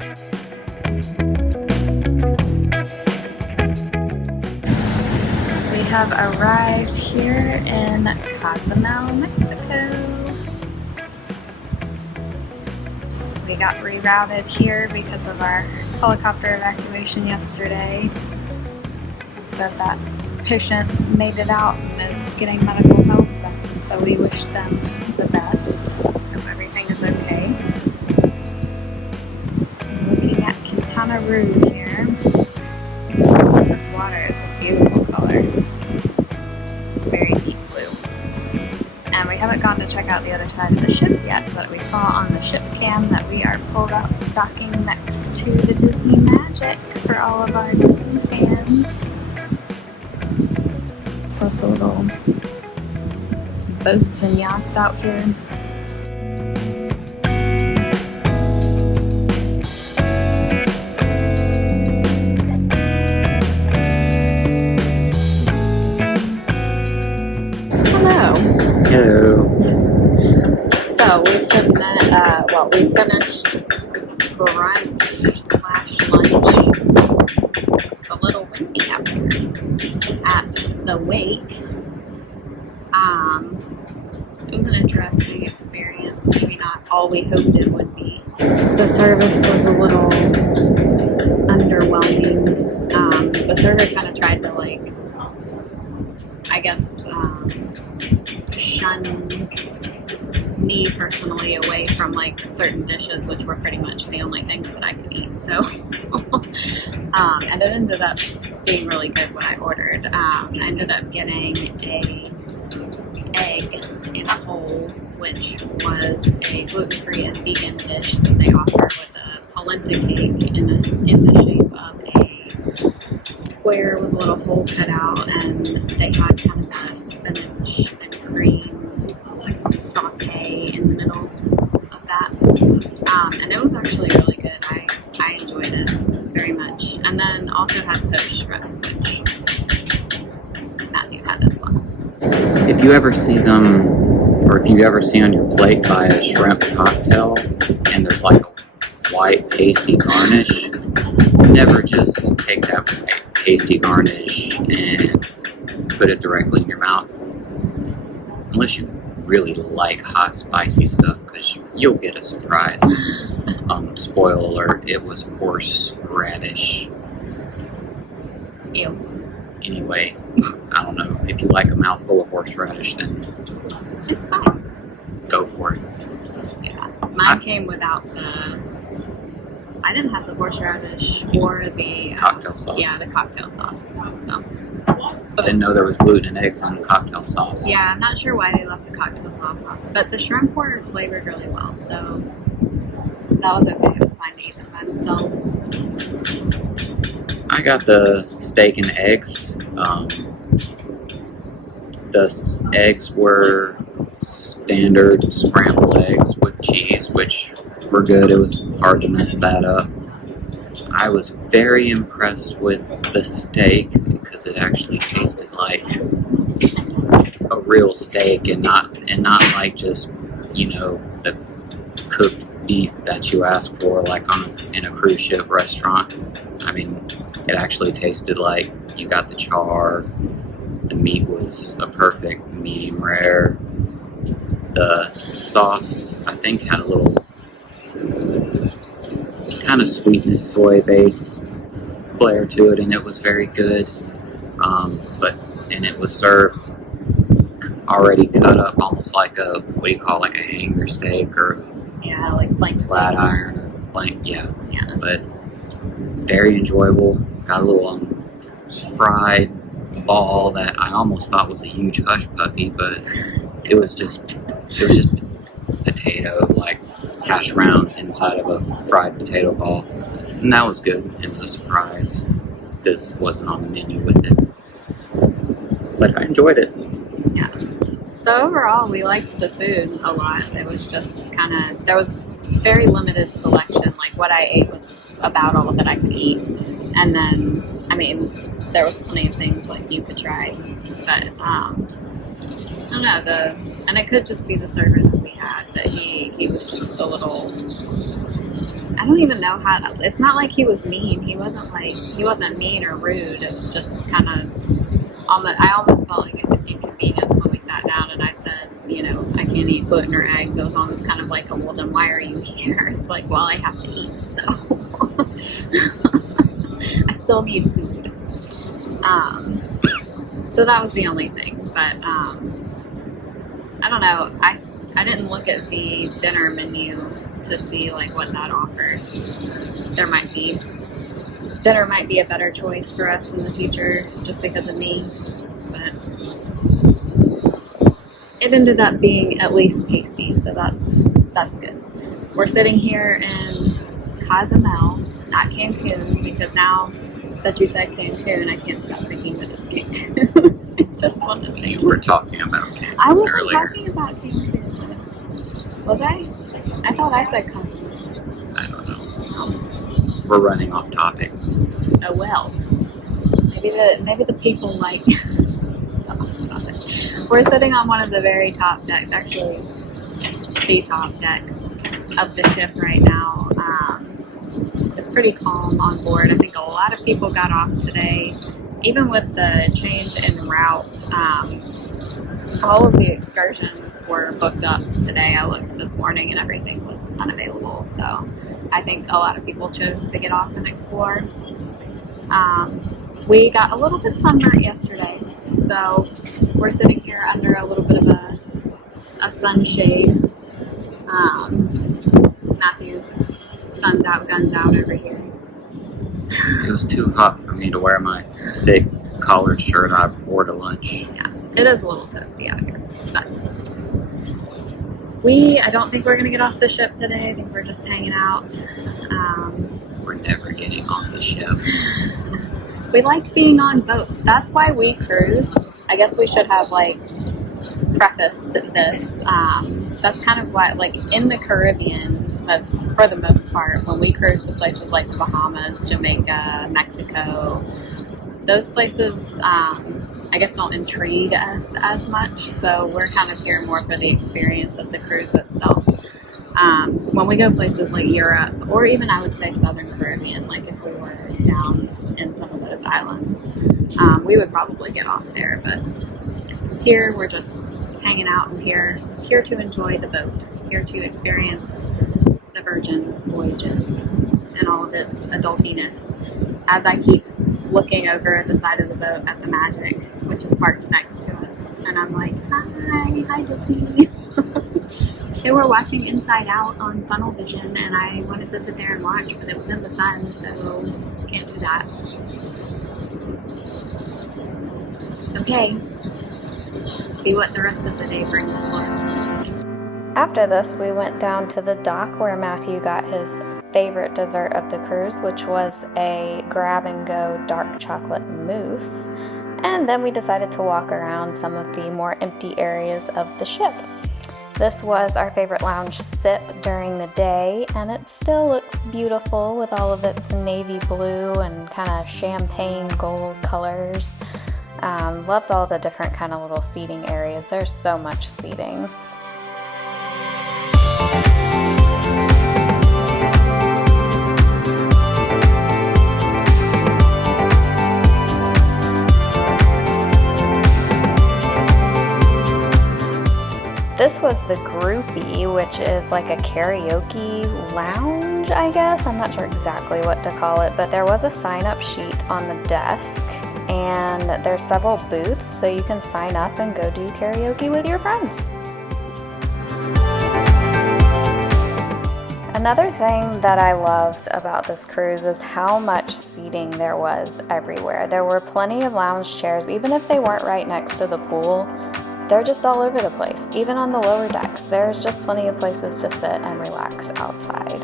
We have arrived here in Cozumel, Mexico. We got rerouted here because of our helicopter evacuation yesterday. Said that patient made it out and is getting medical help, and so we wish them the best. Hope everything is okay. Looking at Quintana Roo here. This water is a beautiful color. It's very deep blue. And we haven't gone to check out the other side of the ship yet, but we saw on the ship cam that we are pulled up docking next to the Disney Magic for all of our Disney fans. So it's a little boats and yachts out here. Hello. So we finished brunch / lunch. It's a little windy out here at the wake. It was an interesting experience. Maybe not all we hoped it would be. The service was a little underwhelming. The server kind of tried to shun me personally away from certain dishes, which were pretty much the only things that I could eat. So, and it ended up being really good what I ordered. I ended up getting a egg in a bowl, which was a gluten-free and vegan dish that they offer with a polenta cake in the shape of a square with a little hole cut out, and they had kind of a spinach and cream saute in the middle of that, and it was actually really good. I enjoyed it very much. And then also had poached shrimp, which Matthew had as well. If you ever see them, or if you ever see on your plate by a shrimp cocktail, and there's a white pasty garnish, never just take that white pasty garnish and put it directly in your mouth, unless you really like hot spicy stuff, because you'll get a surprise. Spoiler alert, it was horseradish. Ew. Anyway, I don't know, if you like a mouthful of horseradish, then It's fine. go for it. Yeah. Mine came without I didn't have the horseradish or the Cocktail sauce. Yeah, the cocktail sauce. So. Didn't know there was gluten and eggs on the cocktail sauce. Yeah, I'm not sure why they left the cocktail sauce off, but the shrimp were flavored really well, so that was okay. It was fine to eat them by themselves. I got the steak and eggs. The eggs were standard scrambled eggs with cheese, which were good. It was hard to mess that up. I was very impressed with the steak because it actually tasted like a real steak and not like just, the cooked beef that you ask for in a cruise ship restaurant. I mean, it actually tasted like you got the char. The meat was a perfect medium rare. The sauce, I think, had a little kind of sweetness, soy base flair to it, and it was very good. And it was served already cut up, almost like a hanger steak or flank flat iron flank. Yeah. But very enjoyable. Got a little fried ball that I almost thought was a huge hush puppy, but it was just potato, hash browns inside of a fried potato ball, and that was good. It was a surprise because it wasn't on the menu with it, but I enjoyed it. Yeah. So overall, we liked the food a lot. It was just there was very limited selection. What I ate was about all that I could eat, and then there was plenty of things you could try, but I don't know, and it could just be the server that we had, that he was just a little I don't even know how. It's not like he was mean. He wasn't mean or rude. It was just kind of. I almost felt like an inconvenience when we sat down and I said, I can't eat gluten or eggs. It was almost kind of like, well, then why are you here? It's like, well, I have to eat, so I still need food. So that was the only thing. But I don't know. I didn't look at the dinner menu to see like what that offered. Dinner might be a better choice for us in the future just because of me, but it ended up being at least tasty, so that's good. We're sitting here in Cozumel, not Cancun, because now that you said Cancun, I can't stop thinking that it's Cancun. I just want to say You were talking about Cancun I wasn't earlier. talking about Cancun. Was I? I thought I said Cozumel. I don't know. We're running off topic. Oh well. Maybe the people like. Oh, stop it. We're sitting on one of the very top decks, actually the top deck of the ship right now. It's pretty calm on board. I think a lot of people got off today, even with the change in route. All of the excursions were booked up today. I looked this morning and everything was unavailable. So I think a lot of people chose to get off and explore. We got a little bit sunburnt yesterday, so we're sitting here under a little bit of a sunshade. Matthew's sun's out, guns out over here. It was too hot for me to wear my thick collared shirt I wore to lunch. Yeah, it is a little toasty out here, but I don't think we're going to get off the ship today. I think we're just hanging out. We're never getting off the ship. We like being on boats. That's why we cruise. I guess we should have prefaced this. That's kind of why, in the Caribbean, for the most part, when we cruise to places like the Bahamas, Jamaica, Mexico, those places, I guess, don't intrigue us as much. So we're kind of here more for the experience of the cruise itself. When we go places like Europe, or even I would say Southern Caribbean, like if we were down in some of those islands, we would probably get off there. But here we're just hanging out and here to enjoy the boat, here to experience the Virgin Voyages and all of its adultiness. As I keep looking over at the side of the boat at the Magic, which is parked next to us, and I'm like, hi Disney. They were watching Inside Out on Funnel Vision, and I wanted to sit there and watch, but it was in the sun, so can't do that. Okay, let's see what the rest of the day brings for us. After this, we went down to the dock where Matthew got his favorite dessert of the cruise, which was a grab-and-go dark chocolate mousse, and then we decided to walk around some of the more empty areas of the ship. This was our favorite lounge sit during the day, and it still looks beautiful with all of its navy blue and kind of champagne gold colors. Loved all the different kind of little seating areas. There's so much seating. This was the Groupie, which is like a karaoke lounge, I guess. I'm not sure exactly what to call it, but there was a sign-up sheet on the desk, and there's several booths, so you can sign up and go do karaoke with your friends. Another thing that I loved about this cruise is how much seating there was everywhere. There were plenty of lounge chairs, even if they weren't right next to the pool. They're just all over the place. Even on the lower decks, there's just plenty of places to sit and relax outside.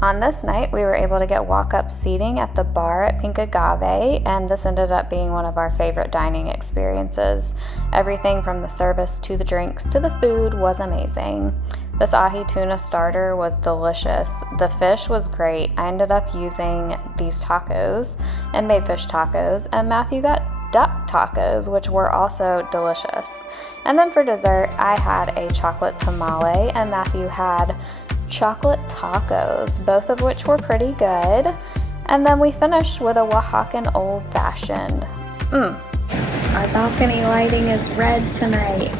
On this night, we were able to get walk-up seating at the bar at Pink Agave, and this ended up being one of our favorite dining experiences. Everything from the service to the drinks to the food was amazing. This ahi tuna starter was delicious. The fish was great. I ended up using these tacos and made fish tacos, and Matthew got duck tacos, which were also delicious. And then for dessert, I had a chocolate tamale, and Matthew had chocolate tacos, both of which were pretty good. And then we finished with a Oaxacan old-fashioned. Our balcony lighting is red tonight.